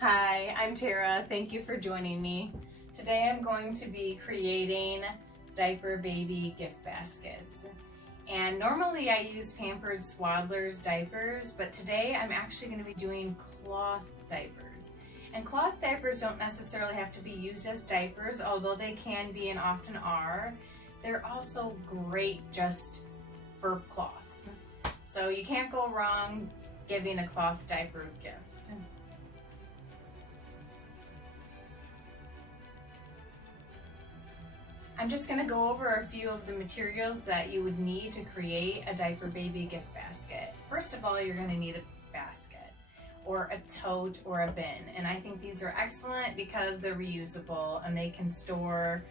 Hi, I'm Terah. Thank you for joining me. Today I'm going to be creating diaper baby gift baskets. And normally I use Pampered Swaddlers diapers, but today I'm actually going to be doing cloth diapers. And cloth diapers don't necessarily have to be used as diapers, although they can be and often are. They're also great just for cloths. So you can't go wrong giving a cloth diaper gift. I'm just going to go over a few of the materials that you would need to create a diaper baby gift basket. First of all, you're going to need a basket or a tote or a bin. And I think these are excellent because they're reusable and they can store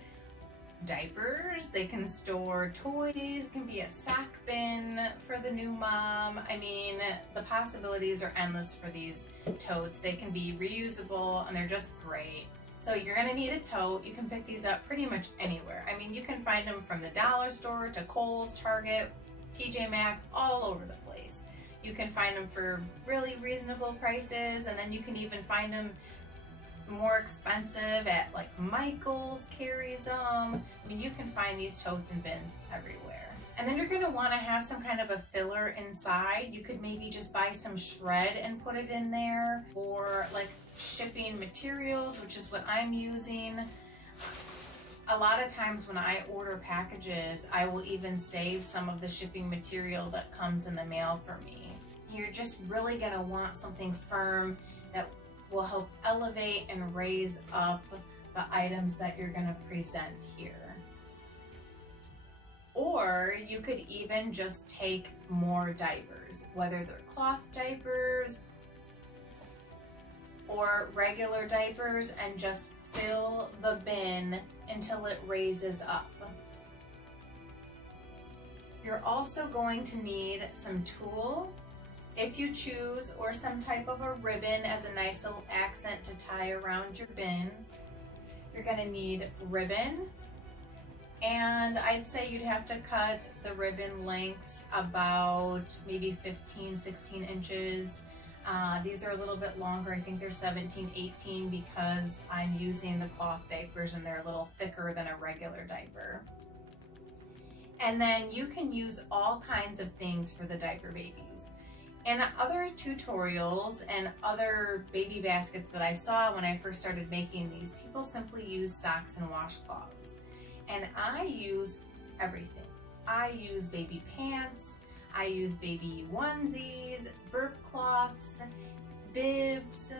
diapers, they can store toys, it can be a sack bin for the new mom. I mean, the possibilities are endless for these totes. They can be reusable and they're just great. So you're going to need a tote. You can pick these up pretty much anywhere. I mean, you can find them from the dollar store to Kohl's, Target, TJ Maxx, all over the place. You can find them for really reasonable prices, and then you can even find them more expensive at like Michael's carries them. I mean, you can find these totes and bins everywhere. And then you're going to want to have some kind of a filler inside. You could maybe just buy some shred and put it in there, or like shipping materials, which is what I'm using. A lot of times when I order packages, I will even save some of the shipping material that comes in the mail for me. You're just really going to want something firm that will help elevate and raise up the items that you're going to present here. Or you could even just take more diapers, whether they're cloth diapers or regular diapers, and just fill the bin until it raises up. You're also going to need some tulle, if you choose, or some type of a ribbon as a nice little accent to tie around your bin. You're going to need ribbon, and I'd say you'd have to cut the ribbon length about maybe 15, 16 inches. These are a little bit longer. I think they're 17, 18 because I'm using the cloth diapers and they're a little thicker than a regular diaper. And then you can use all kinds of things for the diaper babies. And other tutorials and other baby baskets that I saw when I first started making these, people simply use socks and washcloths. And I use everything. I use baby pants, I use baby onesies, burp cloths, bibs,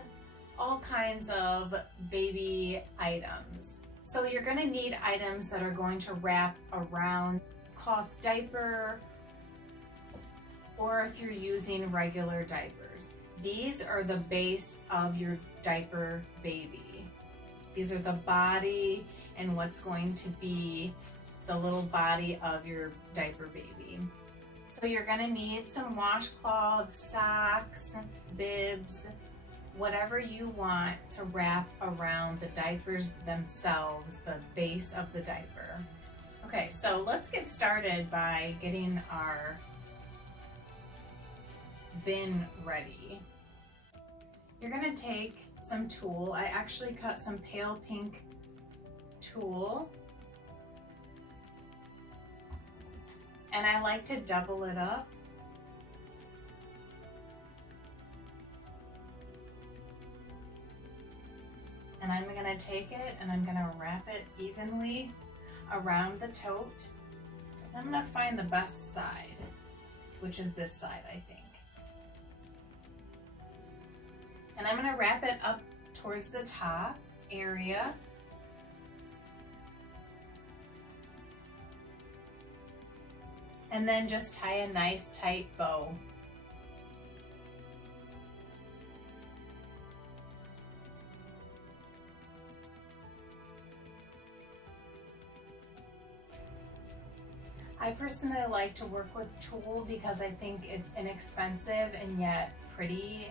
all kinds of baby items. So you're going to need items that are going to wrap around cloth diaper, or if you're using regular diapers. These are the base of your diaper baby. These are the body and what's going to be the little body of your diaper baby. So you're going to need some washcloths, socks, bibs, whatever you want to wrap around the diapers themselves, the base of the diaper. Okay, so let's get started by getting our bin ready. You're going to take some tulle. I actually cut some pale pink tulle, and I like to double it up. And I'm going to take it and I'm going to wrap it evenly around the tote. I'm going to find the best side, which is this side, I think. And I'm going to wrap it up towards the top area. And then just tie a nice tight bow. I personally like to work with tulle because I think it's inexpensive and yet pretty.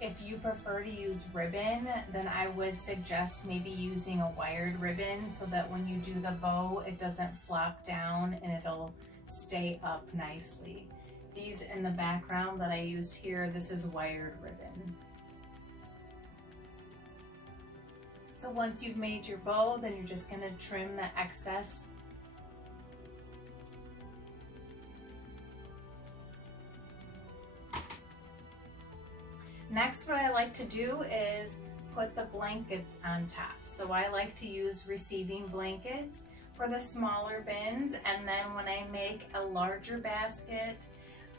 If you prefer to use ribbon, then I would suggest maybe using a wired ribbon so that when you do the bow, it doesn't flop down and it'll stay up nicely. These in the background that I used here, this is wired ribbon. So once you've made your bow, then you're just going to trim the excess. Next, what I like to do is put the blankets on top. So I like to use receiving blankets for the smaller bins, and then when I make a larger basket,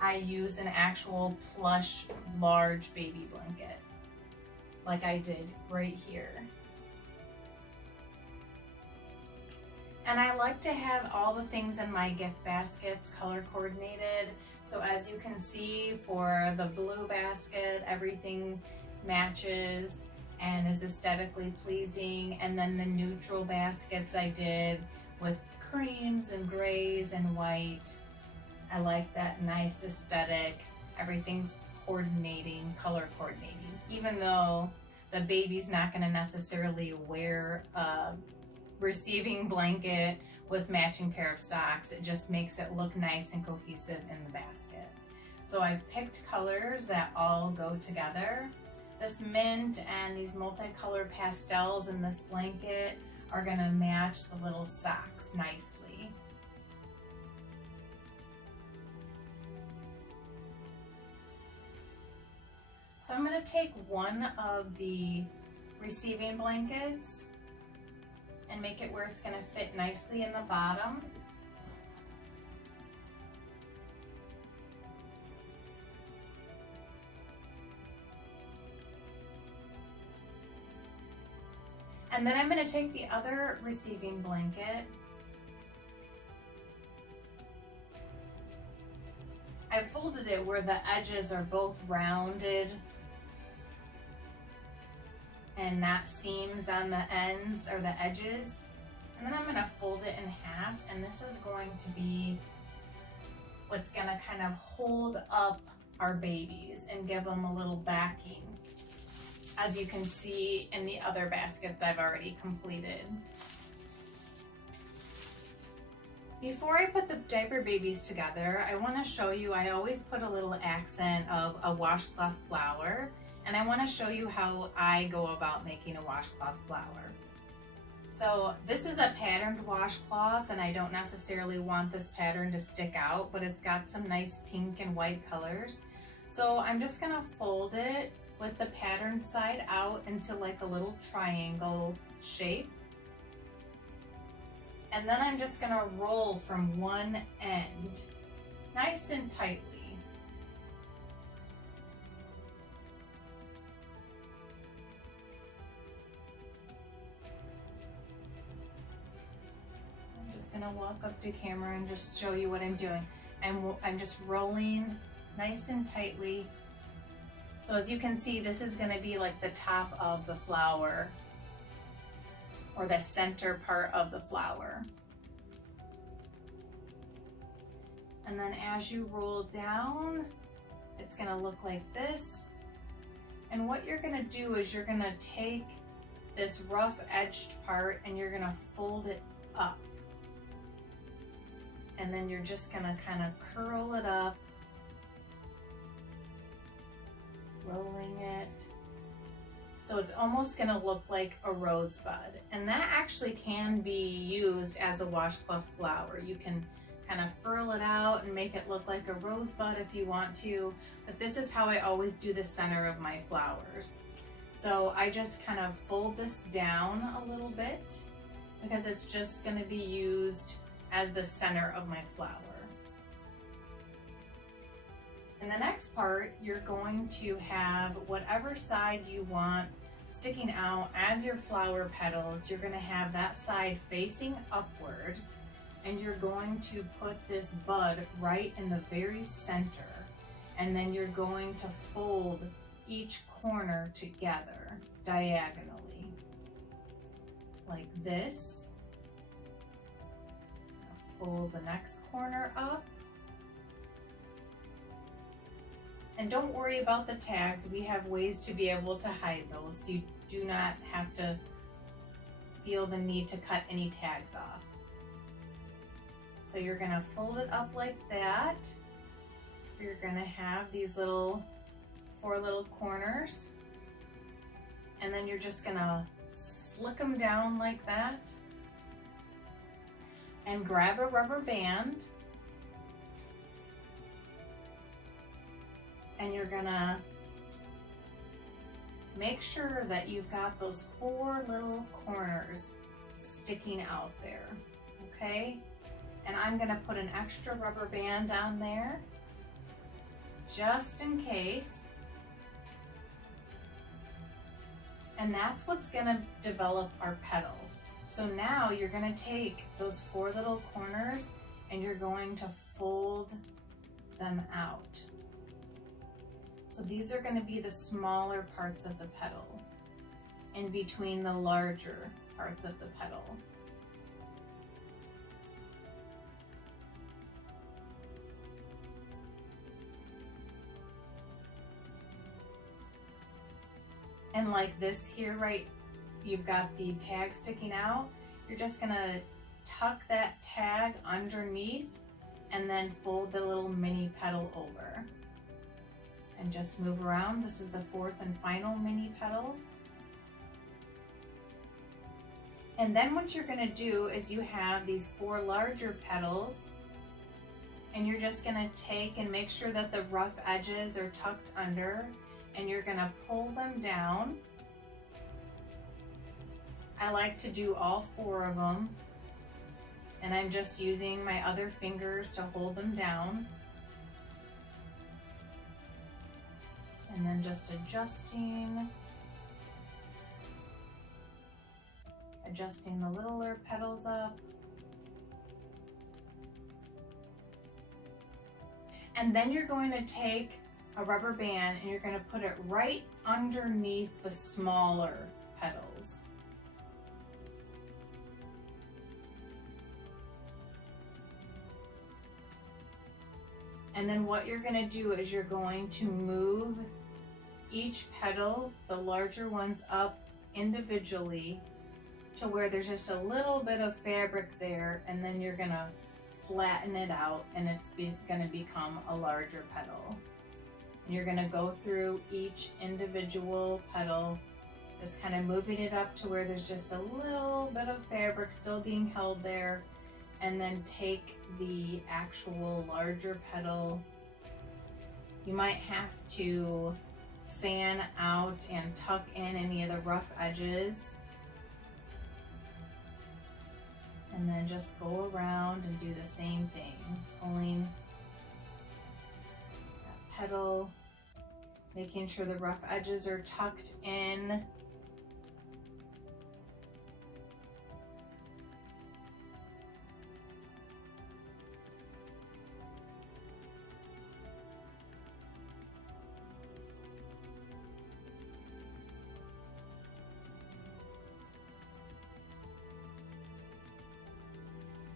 I use an actual plush large baby blanket, like I did right here. And I like to have all the things in my gift baskets color coordinated. So as you can see, for the blue basket, everything matches and is aesthetically pleasing. And then the neutral baskets I did with creams and grays and white. I like that nice aesthetic. Everything's coordinating, color coordinating. Even though the baby's not gonna necessarily wear a receiving blanket with matching pair of socks, it just makes it look nice and cohesive in the basket. So I've picked colors that all go together. This mint and these multicolored pastels in this blanket are gonna match the little socks nicely. So I'm gonna take one of the receiving blankets and make it where it's gonna fit nicely in the bottom. And then I'm gonna take the other receiving blanket. I folded it where the edges are both rounded and not seams on the ends or the edges. And then I'm gonna fold it in half, and this is going to be what's gonna kind of hold up our babies and give them a little backing, as you can see in the other baskets I've already completed. Before I put the diaper babies together, I wanna show you, I always put a little accent of a washcloth flower, and I wanna show you how I go about making a washcloth flower. So this is a patterned washcloth, and I don't necessarily want this pattern to stick out, but it's got some nice pink and white colors. So I'm just gonna fold it with the pattern side out into like a little triangle shape. And then I'm just gonna roll from one end, nice and tightly. I'm just gonna walk up to camera and just show you what I'm doing. I'm just rolling nice and tightly. So as you can see, this is gonna be like the top of the flower, or the center part of the flower. And then as you roll down, it's gonna look like this. And what you're gonna do is you're gonna take this rough edged part and you're gonna fold it up. And then you're just gonna kind of curl it up, rolling it. So it's almost gonna look like a rosebud. And that actually can be used as a washcloth flower. You can kind of furl it out and make it look like a rosebud if you want to, but this is how I always do the center of my flowers. So I just kind of fold this down a little bit because it's just gonna be used as the center of my flower. In the next part, you're going to have whatever side you want sticking out as your flower petals. You're going to have that side facing upward, and you're going to put this bud right in the very center, and then you're going to fold each corner together diagonally like this. Fold the next corner up. And don't worry about the tags. We have ways to be able to hide those, so you do not have to feel the need to cut any tags off. So you're gonna fold it up like that. You're gonna have these four little corners. And then you're just gonna flick them down like that and grab a rubber band, and you're gonna make sure that you've got those 4 little corners sticking out there, okay? And I'm gonna put an extra rubber band on there just in case. And that's what's gonna develop our petal. So now you're gonna take those 4 little corners and you're going to fold them out. So these are gonna be the smaller parts of the petal in between the larger parts of the petal. And like this here, right, you've got the tag sticking out. You're just gonna tuck that tag underneath and then fold the little mini petal over. And just move around. This is the 4th and final mini petal. And then what you're gonna do is you have these 4 larger petals, and you're just gonna take and make sure that the rough edges are tucked under, and you're gonna pull them down. I like to do all 4 of them, and I'm just using my other fingers to hold them down. And then just adjusting the littler petals up. And then you're going to take a rubber band and you're going to put it right underneath the smaller petals. And then what you're going to do is you're going to move each petal, the larger ones, up individually to where there's just a little bit of fabric there, and then you're going to flatten it out and it's going to become a larger petal. And you're going to go through each individual petal, just kind of moving it up to where there's just a little bit of fabric still being held there, and then take the actual larger petal. You might have to fan out and tuck in any of the rough edges. And then just go around and do the same thing, pulling that petal, making sure the rough edges are tucked in.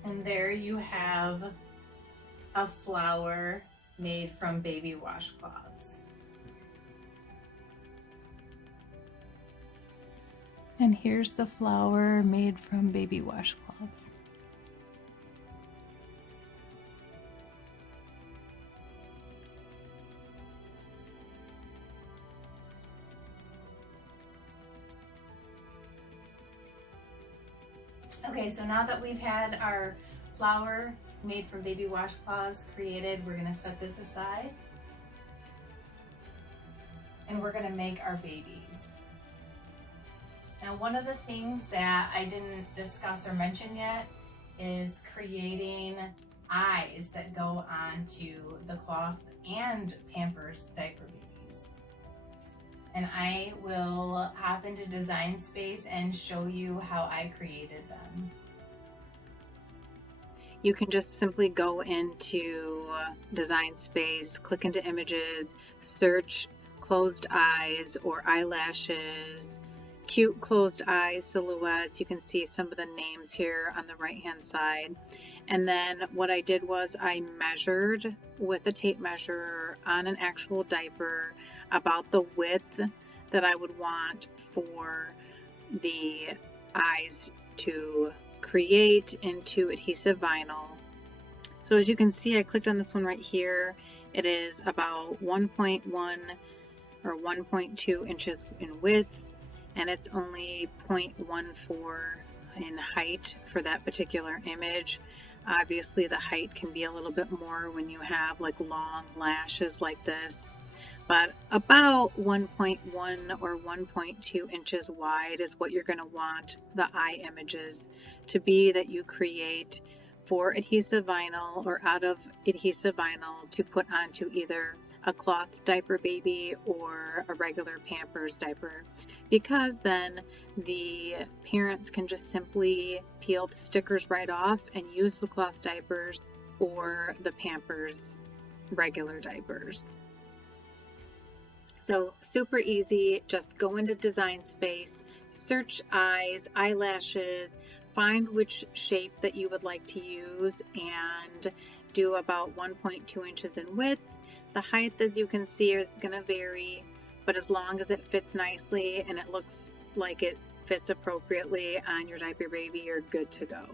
And there you have a flower made from baby washcloths. And here's the flower made from baby washcloths. Okay, so now that we've had our flower made from baby washcloths created, we're gonna set this aside and we're gonna make our babies. Now, one of the things that I didn't discuss or mention yet is creating eyes that go onto the cloth and Pampers diaper babies. And I will hop into Design Space and show you how I created them. You can just simply go into Design Space, click into Images, search closed eyes or eyelashes, cute closed eye silhouettes. You can see some of the names here on the right hand side. And then what I did was I measured with a tape measure on an actual diaper about the width that I would want for the eyes to create into adhesive vinyl. So as you can see, I clicked on this one right here. It is about 1.1 or 1.2 inches in width, and it's only 0.14 in height for that particular image. Obviously the height can be a little bit more when you have like long lashes like this, but about 1.1 or 1.2 inches wide is what you're going to want the eye images to be that you create for adhesive vinyl or out of adhesive vinyl to put onto either a cloth diaper baby or a regular Pampers diaper, because then the parents can just simply peel the stickers right off and use the cloth diapers or the Pampers regular diapers. So super easy, just go into Design Space, search eyes, eyelashes, find which shape that you would like to use and do about 1.2 inches in width. The height, as you can see, is going to vary, but as long as it fits nicely and it looks like it fits appropriately on your diaper baby, you're good to go.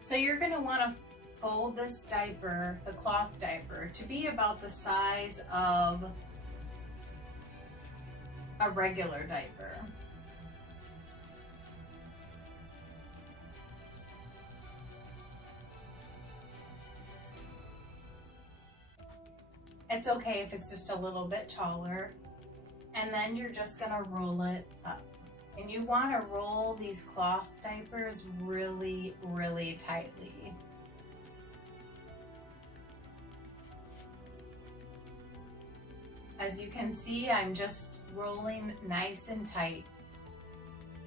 So you're going to want to fold this diaper, the cloth diaper, to be about the size of a regular diaper. It's okay if it's just a little bit taller. And then you're just gonna roll it up. And you wanna roll these cloth diapers really, really tightly. As you can see, I'm just rolling nice and tight.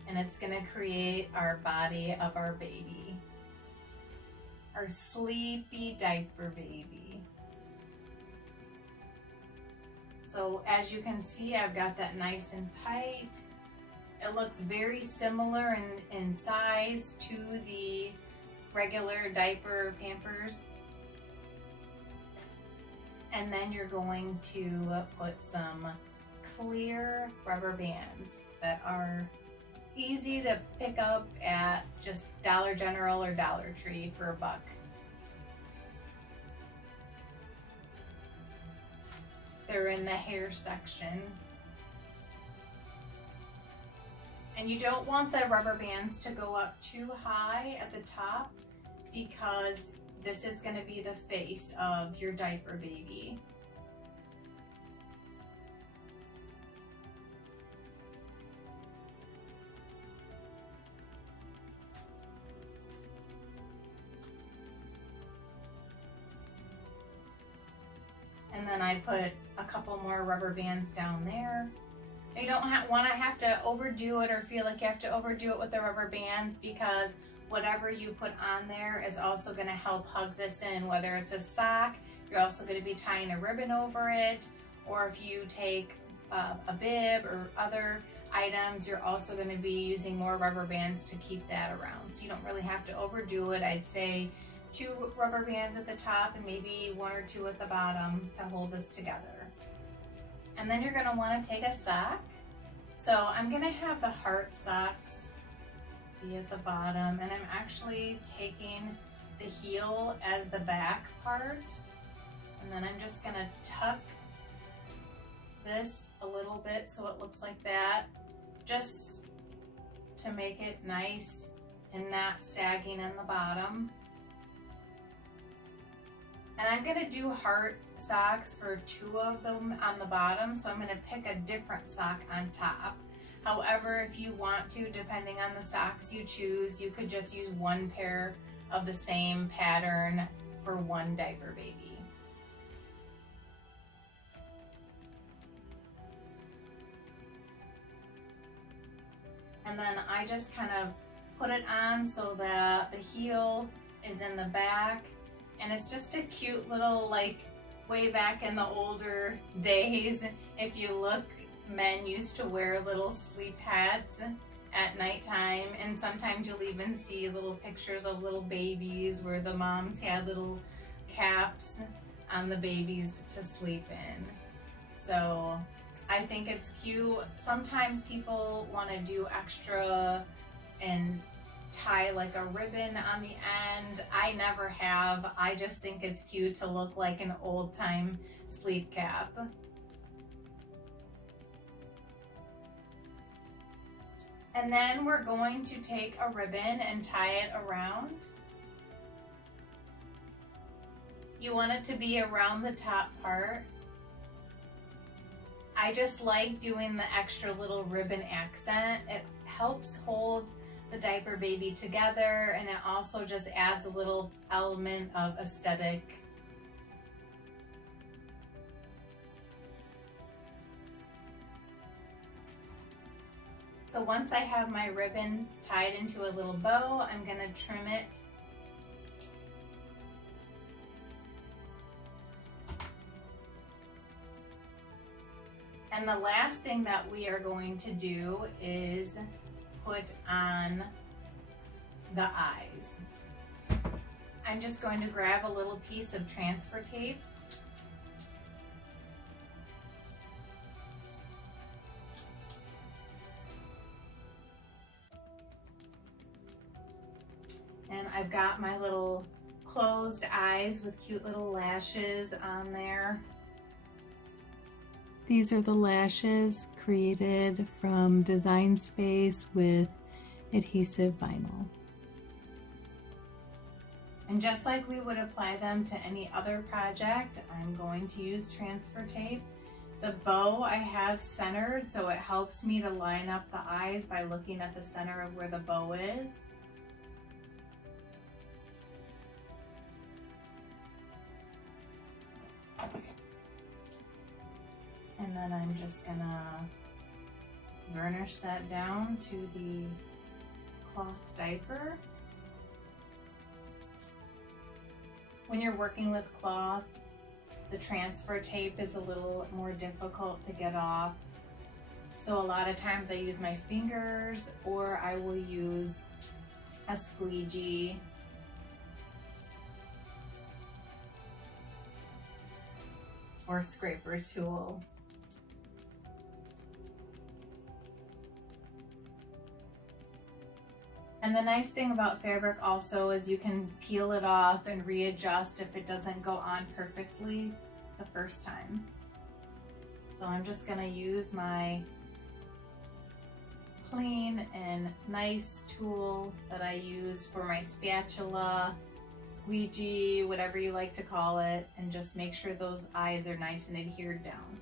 And it's gonna create our body of our baby. Our sleepy diaper baby. So as you can see, I've got that nice and tight. It looks very similar in size to the regular diaper Pampers. And then you're going to put some clear rubber bands that are easy to pick up at just Dollar General or Dollar Tree for $1. They're in the hair section. And you don't want the rubber bands to go up too high at the top because this is going to be the face of your diaper baby. And then I put a couple more rubber bands down there. You don't want to have to overdo it or feel like you have to overdo it with the rubber bands, because whatever you put on there is also going to help hug this in. Whether it's a sock, you're also going to be tying a ribbon over it, or if you take a bib or other items, you're also going to be using more rubber bands to keep that around. So you don't really have to overdo it. I'd say 2 rubber bands at the top and maybe 1 or 2 at the bottom to hold this together. And then you're going to want to take a sock. So I'm going to have the heart socks be at the bottom, and I'm actually taking the heel as the back part, and then I'm just going to tuck this a little bit so it looks like that, just to make it nice and not sagging in the bottom. And I'm going to do heart socks for 2 of them on the bottom, so I'm going to pick a different sock on top. However, if you want to, depending on the socks you choose, you could just use 1 pair of the same pattern for 1 diaper baby. And then I just kind of put it on so that the heel is in the back. And it's just a cute little, like, way back in the older days, if you look, men used to wear little sleep hats at nighttime, and sometimes you'll even see little pictures of little babies where the moms had little caps on the babies to sleep in. So I think it's cute. Sometimes people want to do extra and tie like a ribbon on the end. I never have. I just think it's cute to look like an old time sleep cap. And then we're going to take a ribbon and tie it around. You want it to be around the top part. I just like doing the extra little ribbon accent. It helps hold the diaper baby together, and it also just adds a little element of aesthetic. So once I have my ribbon tied into a little bow, I'm going to trim it. And the last thing that we are going to do is put on the eyes. I'm just going to grab a little piece of transfer tape. And I've got my little closed eyes with cute little lashes on there. These are the lashes created from Design Space with adhesive vinyl. And just like we would apply them to any other project, I'm going to use transfer tape. The bow I have centered, so it helps me to line up the eyes by looking at the center of where the bow is. And then I'm just gonna varnish that down to the cloth diaper. When you're working with cloth, the transfer tape is a little more difficult to get off. So a lot of times I use my fingers, or I will use a squeegee. Or scraper tool. And the nice thing about fabric also is you can peel it off and readjust if it doesn't go on perfectly the first time. So I'm just gonna use my plain and nice tool that I use for my spatula, squeegee, whatever you like to call it, and just make sure those eyes are nice and adhered down.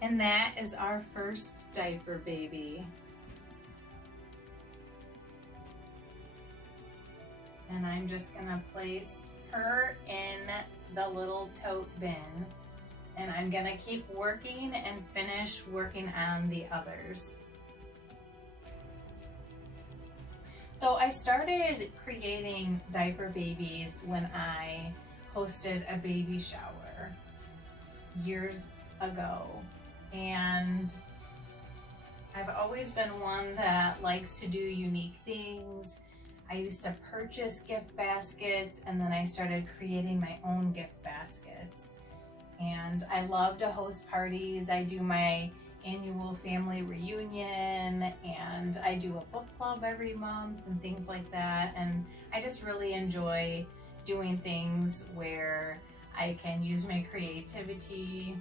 And that is our first diaper baby. And I'm just gonna place her in the little tote bin. And I'm gonna keep working and finish working on the others. So I started creating diaper babies when I hosted a baby shower years ago. And I've always been one that likes to do unique things. I used to purchase gift baskets, and then I started creating my own gift baskets. And I love to host parties. I do my annual family reunion, and I do a book club every month and things like that. And I just really enjoy doing things where I can use my creativity.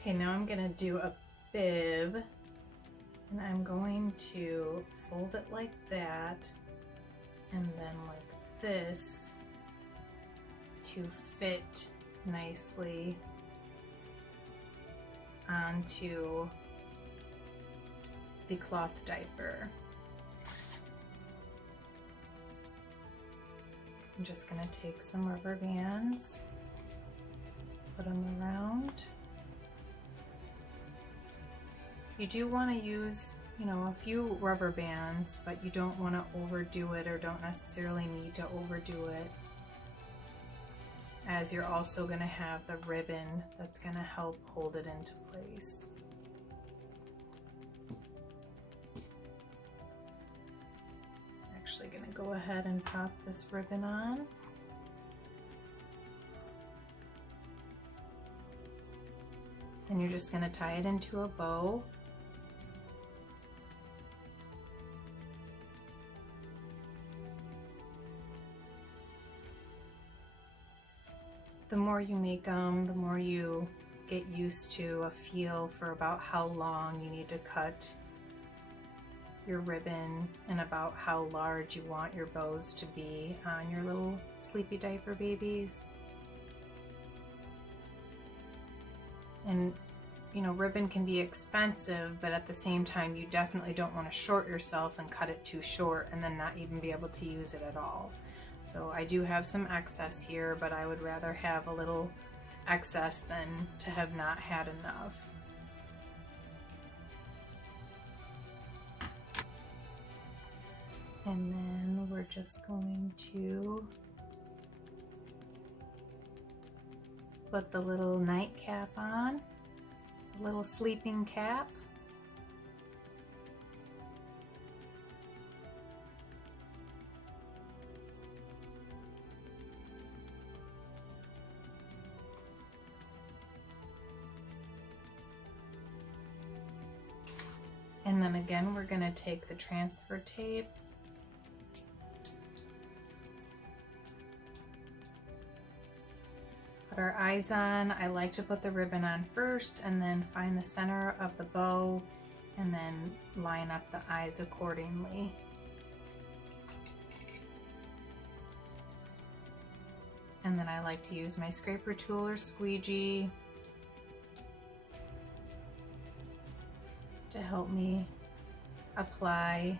Okay, now I'm gonna do a bib, and I'm going to fold it like that, and then like this to fit nicely onto the cloth diaper. I'm just gonna take some rubber bands, put them around. You do want to use, a few rubber bands, but you don't want to overdo it, or don't necessarily need to overdo it, as you're also going to have the ribbon that's going to help hold it into place. I'm actually going to go ahead and pop this ribbon on. And you're just going to tie it into a bow. The more you make them, the more you get used to a feel for about how long you need to cut your ribbon and about how large you want your bows to be on your little Sleepy Diaper Babies. And you know, ribbon can be expensive, but at the same time you definitely don't want to short yourself and cut it too short and then not even be able to use it at all. So I do have some excess here, but I would rather have a little excess than to have not had enough. And then we're just going to put the little nightcap on, a little sleeping cap. And then again, we're going to take the transfer tape our eyes on. I like to put the ribbon on first and then find the center of the bow and then line up the eyes accordingly. And then I like to use my scraper tool or squeegee to help me apply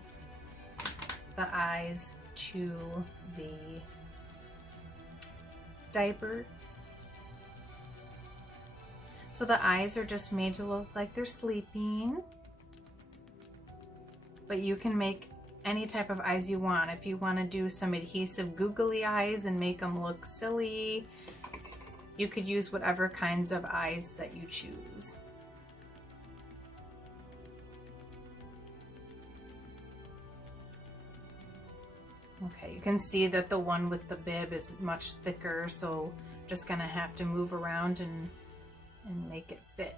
the eyes to the diaper. So the eyes are just made to look like they're sleeping, but you can make any type of eyes you want. If you want to do some adhesive googly eyes and make them look silly, you could use whatever kinds of eyes that you choose. Okay, you can see that the one with the bib is much thicker, so just gonna have to move around and make it fit.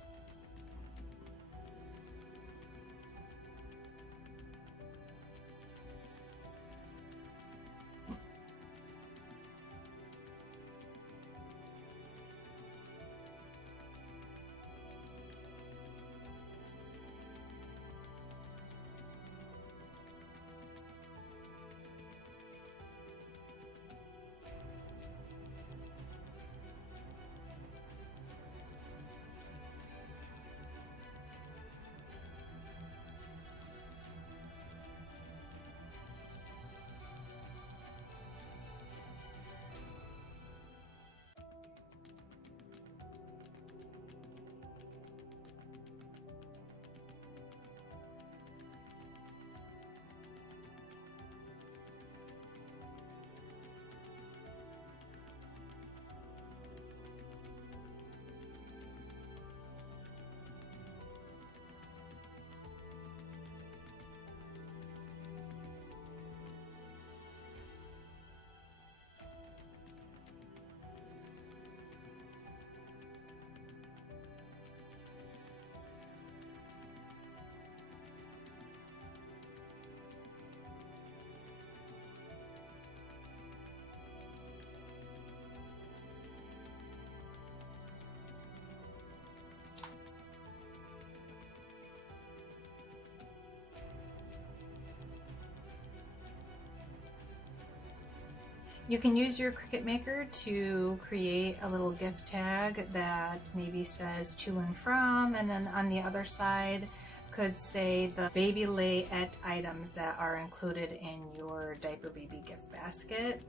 You can use your Cricut Maker to create a little gift tag that maybe says to and from, and then on the other side could say the baby layette items that are included in your diaper baby gift basket.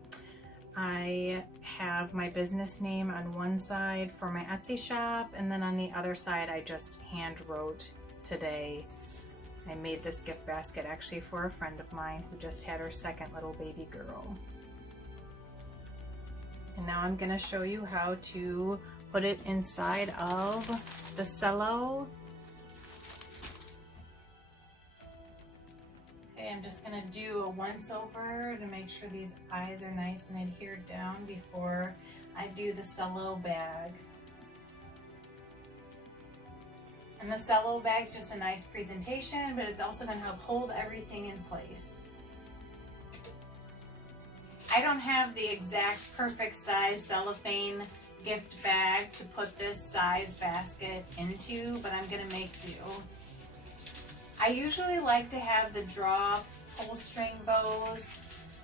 I have my business name on one side for my Etsy shop, and then on the other side I just hand wrote today. I made this gift basket actually for a friend of mine who just had her second little baby girl. And now I'm going to show you how to put it inside of the cello. Okay, I'm just going to do a once over to make sure these eyes are nice and adhered down before I do the cello bag. And the cello bag's just a nice presentation, but it's also going to help hold everything in place. I don't have the exact perfect size cellophane gift bag to put this size basket into, but I'm gonna make do. I usually like to have the draw pull string bows.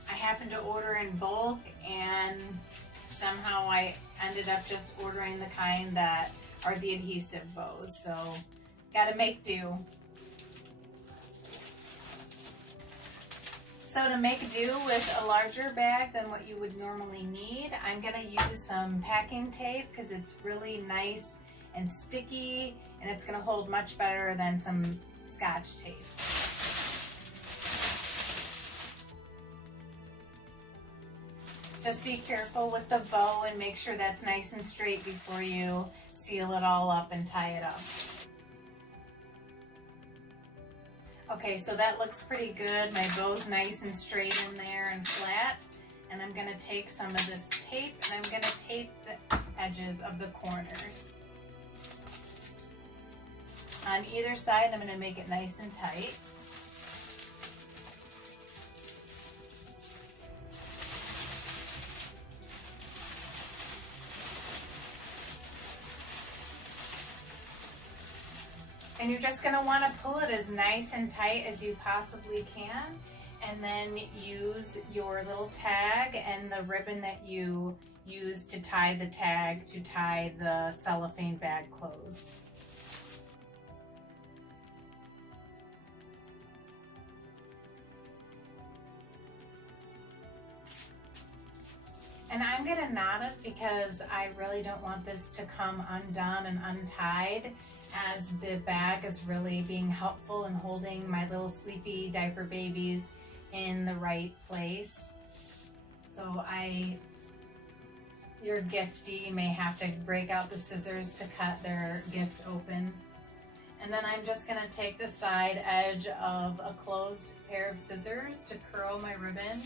I happened to order in bulk, and somehow I ended up just ordering the kind that are the adhesive bows, so gotta make do. So to make do with a larger bag than what you would normally need, I'm gonna use some packing tape because it's really nice and sticky, and it's gonna hold much better than some Scotch tape. Just be careful with the bow and make sure that's nice and straight before you seal it all up and tie it up. Okay, so that looks pretty good. My bow's nice and straight in there and flat. And I'm gonna take some of this tape and I'm gonna tape the edges of the corners. On either side, I'm gonna make it nice and tight. And you're just gonna wanna pull it as nice and tight as you possibly can, and then use your little tag and the ribbon that you use to tie the tag to tie the cellophane bag closed. And I'm gonna knot it because I really don't want this to come undone and untied, as the bag is really being helpful in holding my little Sleepy Diaper Babies in the right place. So your giftee may have to break out the scissors to cut their gift open. And then I'm just gonna take the side edge of a closed pair of scissors to curl my ribbon.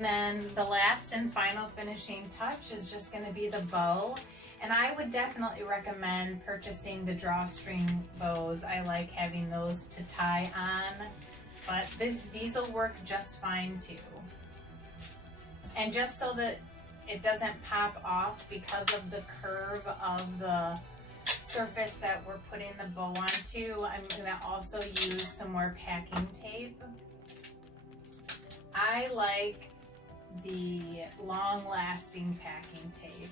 And then the last and final finishing touch is just gonna be the bow. And I would definitely recommend purchasing the drawstring bows. I like having those to tie on, but these will work just fine too. And just so that it doesn't pop off because of the curve of the surface that we're putting the bow onto, I'm gonna also use some more packing tape. I like the long-lasting packing tape.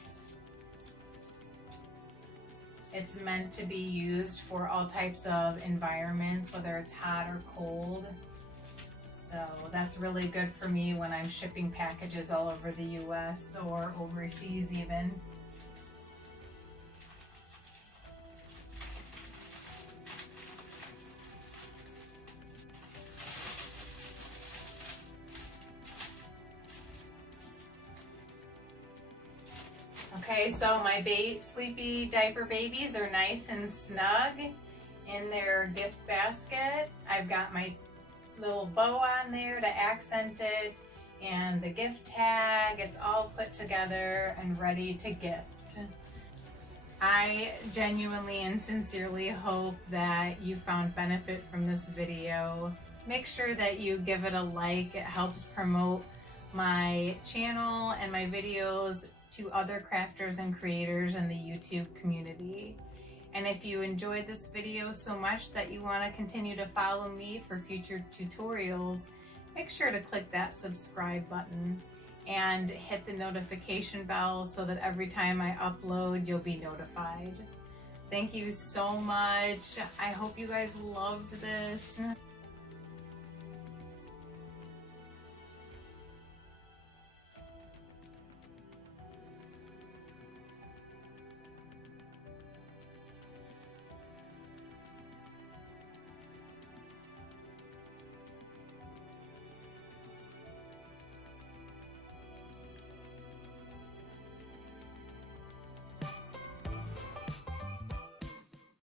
It's meant to be used for all types of environments, whether it's hot or cold. So that's really good for me when I'm shipping packages all over the US or overseas even. Okay, so my Sleepy Diaper Babies are nice and snug in their gift basket. I've got my little bow on there to accent it, and the gift tag. It's all put together and ready to gift. I genuinely and sincerely hope that you found benefit from this video. Make sure that you give it a like. It helps promote my channel and my videos to other crafters and creators in the YouTube community. And if you enjoyed this video so much that you want to continue to follow me for future tutorials, make sure to click that subscribe button and hit the notification bell so that every time I upload, you'll be notified. Thank you so much. I hope you guys loved this.